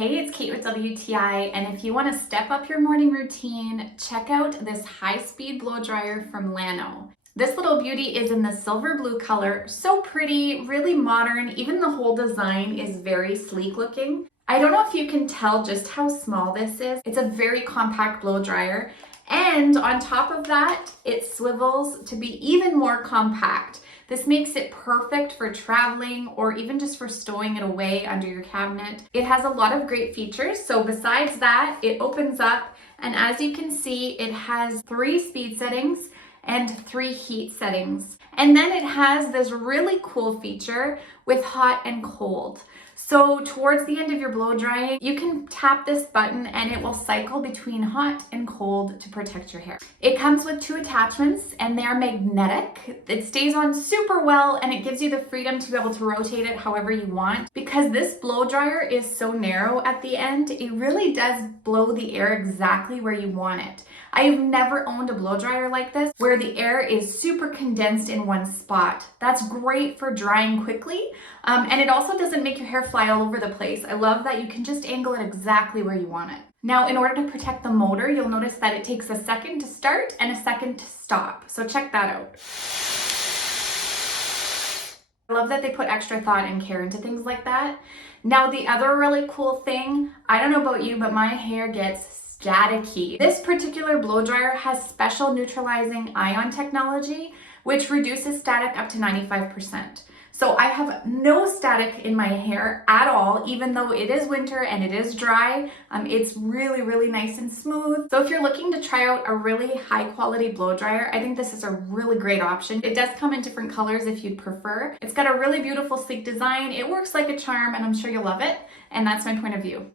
Hey, it's Kate with WTI, and if you want to step up your morning routine, check out this high-speed blow dryer from Llano. This little beauty is in the silver blue color, so pretty, really modern, even the whole design is very sleek looking. I don't know if you can tell just how small this is. It's a very compact blow dryer, and on top of that, it swivels to be even more compact. This makes it perfect for traveling or even just for stowing it away under your cabinet. It has a lot of great features. So besides that, it opens up, and as you can see, it has 3 speed settings and 3 heat settings. And then it has this really cool feature with hot and cold. So towards the end of your blow drying, you can tap this button and it will cycle between hot and cold to protect your hair. It comes with 2 attachments and they are magnetic. It stays on super well and it gives you the freedom to be able to rotate it however you want. Because this blow dryer is so narrow at the end, it really does blow the air exactly where you want it. I've never owned a blow dryer like this where the air is super condensed in one spot. That's great for drying quickly, and it also doesn't make your hair fly all over the place. I love that you can just angle it exactly where you want it. Now, in order to protect the motor, you'll notice that it takes a second to start and a second to stop. So check that out. I love that they put extra thought and care into things like that. Now, the other really cool thing, I don't know about you, but my hair gets staticky. This particular blow dryer has special neutralizing ion technology, which reduces static up to 95%. So I have no static in my hair at all, even though it is winter and it is dry. It's really, really nice and smooth. So if you're looking to try out a really high quality blow dryer, I think this is a really great option. It does come in different colors if you'd prefer. It's got a really beautiful sleek design. It works like a charm and I'm sure you'll love it. And that's my point of view.